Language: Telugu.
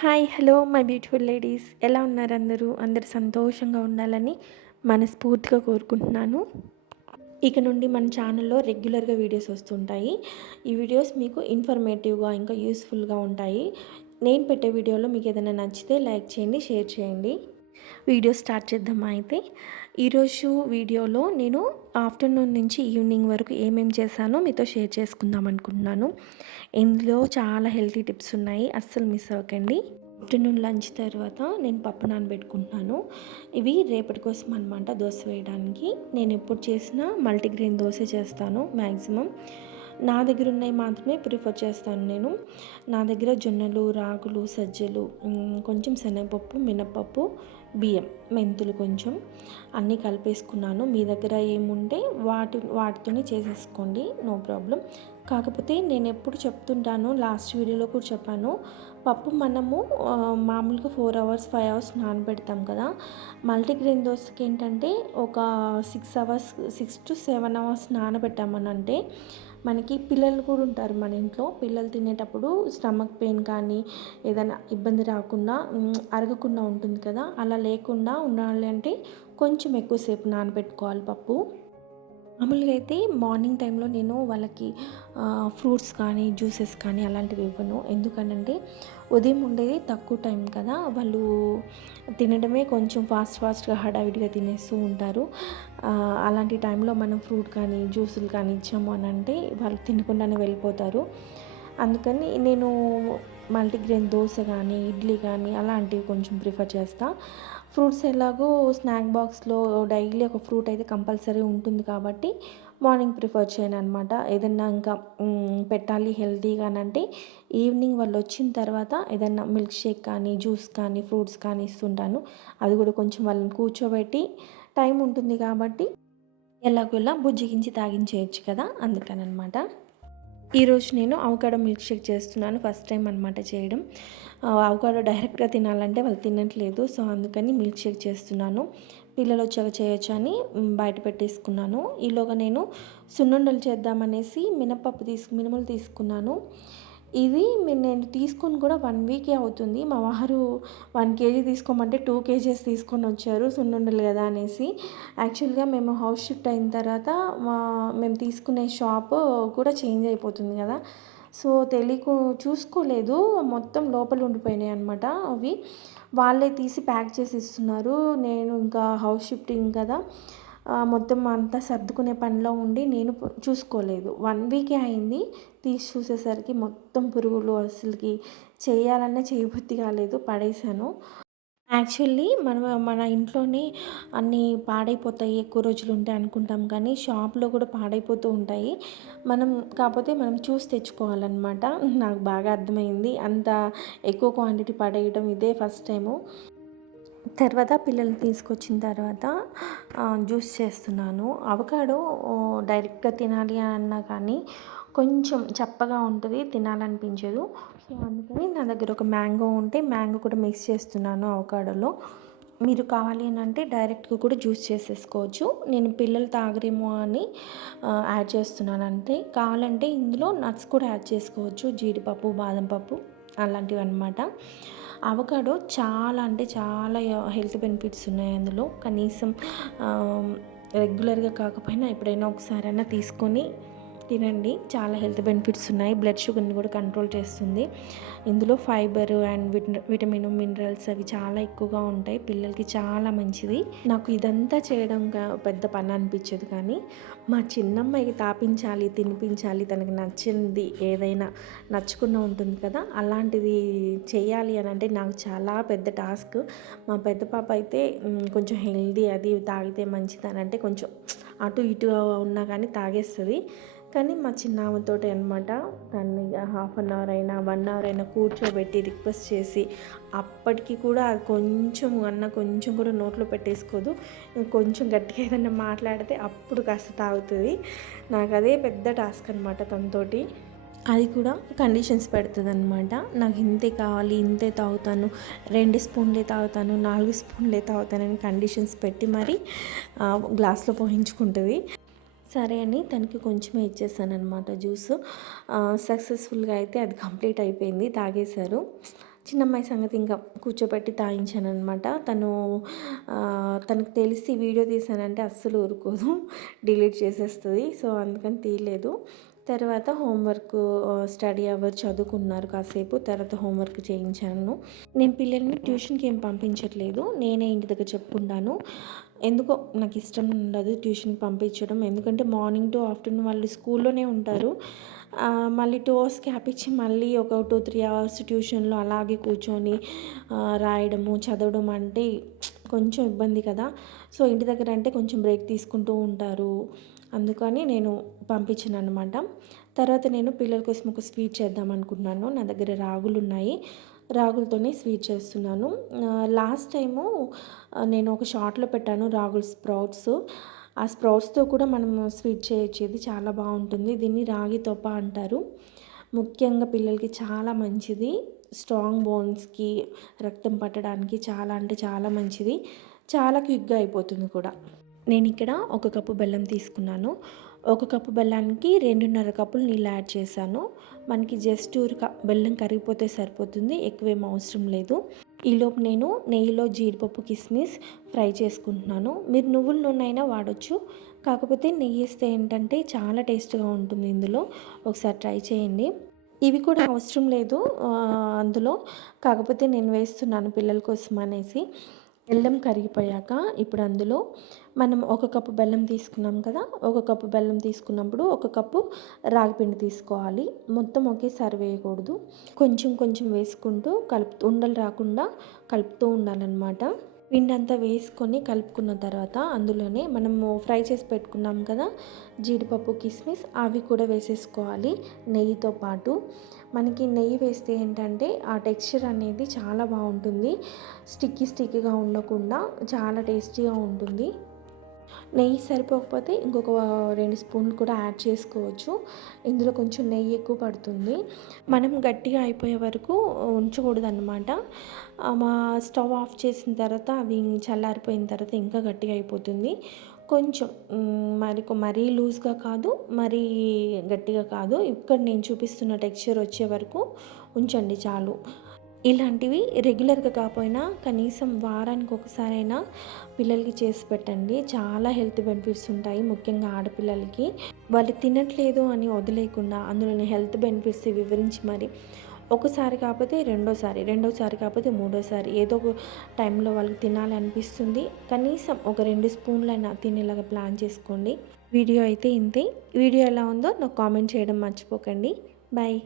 Hi hello my beautiful ladies, ఎలా ఉన్నారు అందరూ? అందరూ సంతోషంగా ఉండాలని మనస్ఫూర్తిగా కోరుకుంటున్నాను. ఇక నుండి మన ఛానల్లో రెగ్యులర్గా వీడియోస్ వస్తుంటాయి. ఈ వీడియోస్ మీకు ఇన్ఫర్మేటివ్గా ఇంకా యూస్ఫుల్గా ఉంటాయి. నేను పెట్టే వీడియోలో మీకు ఏదైనా నచ్చితే లైక్ చేయండి, షేర్ చేయండి. వీడియో స్టార్ట్ చేద్దామా అయితే? ఈరోజు వీడియోలో నేను ఆఫ్టర్నూన్ నుంచి ఈవినింగ్ వరకు ఏమేమి చేశానో మీతో షేర్ చేసుకుందాం అనుకుంటున్నాను. ఇందులో చాలా హెల్తీ టిప్స్ ఉన్నాయి, అస్సలు మిస్ అవ్వకండి. ఆఫ్టర్నూన్ లంచ్ తర్వాత నేను పప్పు నానబెట్టుకుంటున్నాను. ఇవి రేపటి కోసం అనమాట, దోశ వేయడానికి. నేను ఎప్పుడు చేసినా మల్టీగ్రెయిన్ దోశ చేస్తాను మ్యాక్సిమం. నా దగ్గర ఉన్నవి మాత్రమే ప్రిఫర్ చేస్తాను నేను. నా దగ్గర జొన్నలు, రాగులు, సజ్జలు, కొంచెం శనగపప్పు, మినపప్పు, బియ్యం, మెంతులు కొంచెం అన్నీ కలిపేసుకున్నాను. మీ దగ్గర ఏముంటే వాటితోనే చేసేసుకోండి, నో ప్రాబ్లం. కాకపోతే నేను ఎప్పుడు చెప్తుంటాను, లాస్ట్ వీడియోలో కూడా చెప్పాను, పప్పు మనము మామూలుగా 4 అవర్స్ 5 అవర్స్ నానబెడతాం కదా. మల్టీగ్రెయిన్ దోశకి ఏంటంటే ఒక 6 to 7 అవర్స్ నానబెట్టామనంటే మనకి పిల్లలు కూడా ఉంటారు మన ఇంట్లో. పిల్లలు తినేటప్పుడు స్టమక్ పెయిన్ కానీ ఏదైనా ఇబ్బంది రాకుండా అరగకుండా ఉంటుంది కదా, అలా లేకుండా ఉండాలి అంటే కొంచెం ఎక్కువసేపు నానబెట్టుకోవాలి పప్పు. మామూలుగా అయితే మార్నింగ్ టైంలో నేను వాళ్ళకి ఫ్రూట్స్ కానీ జ్యూసెస్ కానీ అలాంటివి ఇవ్వను. ఎందుకనంటే ఉదయం ఉండేది తక్కువ టైం కదా, వాళ్ళు తినడమే కొంచెం ఫాస్ట్గా హడావిడిగా తినేస్తూ ఉంటారు. అలాంటి టైంలో మనం ఫ్రూట్ కానీ జ్యూసులు కానీ ఇచ్చాము అని అంటే వాళ్ళు తినకుండానే వెళ్ళిపోతారు. అందుకని నేను మల్టీగ్రెయిన్ దోశ కానీ ఇడ్లీ కానీ అలాంటివి కొంచెం ప్రిఫర్ చేస్తాను. ఫ్రూట్స్ ఎలాగో స్నాక్ బాక్స్లో డైలీ ఒక ఫ్రూట్ అయితే కంపల్సరీ ఉంటుంది కాబట్టి మార్నింగ్ ప్రిఫర్ చేయను అనమాట. ఏదన్నా ఇంకా పెట్టాలి హెల్తీగా అంటే ఈవినింగ్ వాళ్ళు వచ్చిన తర్వాత ఏదన్నా మిల్క్ షేక్ కానీ జ్యూస్ కానీ ఫ్రూట్స్ కానీ ఇస్తుంటాను. అది కూడా కొంచెం వాళ్ళని కూర్చోబెట్టి టైం ఉంటుంది కాబట్టి ఎలాగోలా బుజ్జిగించి తాగించేయచ్చు కదా, అందుకనమాట. ఈరోజు నేను అవకాడో మిల్క్ షేక్ చేస్తున్నాను, ఫస్ట్ టైం అనమాట చేయడం. అవకాడో డైరెక్ట్గా తినాలంటే వాళ్ళు తినట్లేదు, సో అందుకని మిల్క్ షేక్ చేస్తున్నాను. పిల్లలు వచ్చాక చేయొచ్చు అని బయట పెట్టేసుకున్నాను. ఈలోగా నేను సున్నుండలు చేద్దామనేసి మినుములు తీసుకున్నాను. ఇది నేను తీసుకొని కూడా 1 వీకే అవుతుంది. మా వారు 1 కేజీ తీసుకోమంటే 2 కేజీస్ తీసుకొని వచ్చారు, సున్నుండలు కదా అనేసి. యాక్చువల్గా మేము హౌస్ షిఫ్ట్ అయిన తర్వాత మేము తీసుకునే షాప్ కూడా చేంజ్ అయిపోతుంది కదా, సో చూసుకోలేదు, మొత్తం లోపల ఉండిపోయినాయి అనమాట. అవి వాళ్ళే తీసి ప్యాక్ చేసి ఇస్తున్నారు. నేను ఇంకా హౌస్ షిఫ్టింగ్ కదా, మొత్తం అంతా సర్దుకునే పనిలో ఉండి నేను చూసుకోలేదు. 1 వీకే అయింది. తీసి చూసేసరికి మొత్తం పురుగులు, అసలుకి చేయాలన్నా చేయబుద్ధి కాలేదు, పడేశాను. యాక్చువల్లీ మన ఇంట్లోనే అన్నీ పాడైపోతాయి ఎక్కువ రోజులు ఉంటాయి అనుకుంటాం, కానీ షాప్లో కూడా పాడైపోతూ ఉంటాయి. కాకపోతే మనం చూసి తెచ్చుకోవాలన్నమాట. నాకు బాగా అర్థమైంది. అంత ఎక్కువ క్వాంటిటీ పడేయడం ఇదే ఫస్ట్ టైము. తర్వాత పిల్లల్ని తీసుకొచ్చిన తర్వాత జ్యూస్ చేస్తున్నాను. అవకాడో డైరెక్ట్గా తినాలి అన్నా కానీ కొంచెం చప్పగా ఉంటుంది, తినాలనిపించదు. సో అందుకని నా దగ్గర ఒక మ్యాంగో ఉంటే మ్యాంగో కూడా మిక్స్ చేస్తున్నాను అవకాడోలో. మీరు కావాలి అని అంటే డైరెక్ట్గా కూడా జ్యూస్ చేసేసుకోవచ్చు. నేను పిల్లలు తాగరేమో అని యాడ్ చేస్తున్నాను అంతే. కావాలంటే ఇందులో నట్స్ కూడా యాడ్ చేసుకోవచ్చు, జీడిపప్పు, బాదం పప్పు అలాంటివి అన్నమాట. అవకాడో చాలా అంటే చాలా హెల్త్ బెనిఫిట్స్ ఉన్నాయి అందులో. కనీసం రెగ్యులర్గా కాకపోయినా ఎప్పుడైనా ఒకసారైనా తీసుకొని తినండి, చాలా హెల్త్ బెనిఫిట్స్ ఉన్నాయి. బ్లడ్ షుగర్ని కూడా కంట్రోల్ చేస్తుంది. ఇందులో ఫైబర్ అండ్ విటమిన్ మినరల్స్ అవి చాలా ఎక్కువగా ఉంటాయి, పిల్లలకి చాలా మంచిది. నాకు ఇదంతా చేయడం పెద్ద పని అనిపించదు, కానీ మా చిన్నమ్మాయికి తాపించాలి, తినిపించాలి, తనకి నచ్చింది ఏదైనా నచ్చకుండా ఉంటుంది కదా, అలాంటిది చేయాలి అని అంటే నాకు చాలా పెద్ద టాస్క్. మా పెద్ద పాప అయితే కొంచెం హెల్దీ, అది తాగితే మంచిది అని అంటే కొంచెం అటు ఇటు ఉన్నా కానీ తాగేస్తుంది. కానీ మా చిన్నామతోటి అనమాట, తను హాఫ్ అన్ అవర్ అయినా 1 అవర్ అయినా కూర్చోబెట్టి రిక్వెస్ట్ చేసి, అప్పటికి కూడా అది కొంచెం కూడా నోట్లో పెట్టేసుకోదు. కొంచెం గట్టిగా ఏదైనా మాట్లాడితే అప్పుడు కాస్త తాగుతుంది. నాకు అదే పెద్ద టాస్క్ అనమాట తనతోటి. అది కూడా కండిషన్స్ పెడుతుంది అనమాట. నాకు ఇంతే కావాలి, ఇంతే తాగుతాను, 2 స్పూన్లే తాగుతాను, 4 స్పూన్లే తాగుతానని కండిషన్స్ పెట్టి మరి గ్లాస్లో పోయించుకుంటుంది. సరే అని తనకి కొంచెమే ఇచ్చేసాను అనమాట జ్యూస్. సక్సెస్ఫుల్గా అయితే అది కంప్లీట్ అయిపోయింది, తాగేశారు. చిన్నమ్మాయి సంగతి ఇంకా కూర్చోబెట్టి తాగించాననమాట. తనకు తెలిసి వీడియో తీశానంటే అస్సలు ఊరుకోదు, డిలీట్ చేసేస్తది. సో అందుకని తీయలేదు. తర్వాత హోంవర్క్ స్టడీ అవర్ చదువుకున్నారు కాసేపు. తర్వాత హోంవర్క్ చేయించాను. నేను పిల్లల్ని ట్యూషన్కి ఏం పంపించట్లేదు, నేనే ఇంటి దగ్గర చెప్పుకుంటాను. ఎందుకో నాకు ఇష్టం ఉండదు ట్యూషన్కి పంపించడం. ఎందుకంటే మార్నింగ్ టు ఆఫ్టర్నూన్ వాళ్ళు స్కూల్లోనే ఉంటారు. మళ్ళీ 2 అవర్స్ గ్యాప్ ఇచ్చి మళ్ళీ ఒక 2-3 అవర్స్ ట్యూషన్లో అలాగే కూర్చొని రాయడము చదవడం అంటే కొంచెం ఇబ్బంది కదా. సో ఇంటి దగ్గర అంటే కొంచెం బ్రేక్ తీసుకుంటూ ఉంటారు, అందుకని నేను పంపించను అనమాట. తర్వాత నేను పిల్లల కోసం ఒక స్వీట్ చేద్దాం అనుకుంటున్నాను. నా దగ్గర రాగులు ఉన్నాయి, రాగులతోనే స్వీట్ చేస్తున్నాను. లాస్ట్ టైము నేను ఒక షార్ట్లో పెట్టాను రాగుల స్ప్రౌట్స్. ఆ స్ప్రౌట్స్తో కూడా మనం స్వీట్ చేయొచ్చు. ఇది చాలా బాగుంటుంది. దీన్ని రాగి తొప్ప అంటారు. ముఖ్యంగా పిల్లలకి చాలా మంచిది. స్ట్రాంగ్ బోన్స్కి, రక్తం పట్టడానికి చాలా అంటే చాలా మంచిది. చాలా క్విక్గా అయిపోతుంది కూడా. నేను ఇక్కడ 1 కప్పు బెల్లం తీసుకున్నాను. 1 కప్పు బెల్లానికి 2.5 కప్పులు నీళ్ళు యాడ్ చేశాను. మనకి జస్ట్ బెల్లం కరిగిపోతే సరిపోతుంది, ఎక్కువేం అవసరం లేదు. ఈలోపు నేను నెయ్యిలో జీడిపప్పు కిస్మిస్ ఫ్రై చేసుకుంటున్నాను. మీరు నువ్వుల నూనె అయినా వాడచ్చు, కాకపోతే నెయ్యి వేస్తే ఏంటంటే చాలా టేస్ట్గా ఉంటుంది. ఇందులో ఒకసారి ట్రై చేయండి. ఇవి కూడా అవసరం లేదు అందులో, కాకపోతే నేను వేస్తున్నాను పిల్లల కోసం అనేసి. బెల్లం కరిగిపోయాక ఇప్పుడు అందులో మనం 1 కప్పు బెల్లం తీసుకున్నాం కదా, 1 కప్పు బెల్లం తీసుకున్నప్పుడు 1 కప్పు రాగిపిండి తీసుకోవాలి. మొత్తం ఒకేసారి వేయకూడదు, కొంచెం కొంచెం వేసుకుంటూ ఉండలు రాకుండా కలుపుతూ ఉండాలన్నమాట. పిండి అంతా వేసుకొని కలుపుకున్న తర్వాత అందులోనే మనము ఫ్రై చేసి పెట్టుకున్నాం కదా జీడిపప్పు కిస్మిస్, అవి కూడా వేసేసుకోవాలి నెయ్యితో పాటు. మనకి నెయ్యి వేస్తే ఏంటంటే ఆ టెక్స్చర్ అనేది చాలా బాగుంటుంది, స్టిక్కీగా ఉండకుండా చాలా టేస్టీగా ఉంటుంది. నెయ్యి సరిపోకపోతే ఇంకొక 2 స్పూన్లు కూడా యాడ్ చేసుకోవచ్చు. ఇందులో కొంచెం నెయ్యి ఎక్కువ పడుతుంది. మనం గట్టిగా అయిపోయే వరకు ఉంచకూడదన్నమాట. మా స్టవ్ ఆఫ్ చేసిన తర్వాత అది చల్లారిపోయిన తర్వాత ఇంకా గట్టిగా అయిపోతుంది. కొంచెం మరీ లూజ్గా కాదు, మరీ గట్టిగా కాదు. ఇక్కడ నేను చూపిస్తున్న టెక్స్చర్ వచ్చే వరకు ఉంచండి చాలు. ఇలాంటివి రెగ్యులర్గా కాకపోయినా కనీసం వారానికి ఒకసారైనా పిల్లలకి చేసి పెట్టండి. చాలా హెల్త్ బెనిఫిట్స్ ఉంటాయి, ముఖ్యంగా ఆడపిల్లలకి. వాళ్ళు తినట్లేదు అని వదిలేయకుండా అందులోని హెల్త్ బెనిఫిట్స్ వివరించి మరి ఒకసారి కాకపోతే రెండోసారి కాకపోతే మూడోసారి ఏదో ఒక టైంలో వాళ్ళకి తినాలి అనిపిస్తుంది. కనీసం ఒక 2 స్పూన్లైనా తినేలాగా ప్లాన్ చేసుకోండి. వీడియో అయితే ఇంతే. వీడియో ఎలా ఉందో నాకు కామెంట్ చేయడం మర్చిపోకండి. బాయ్.